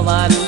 Yalvarırım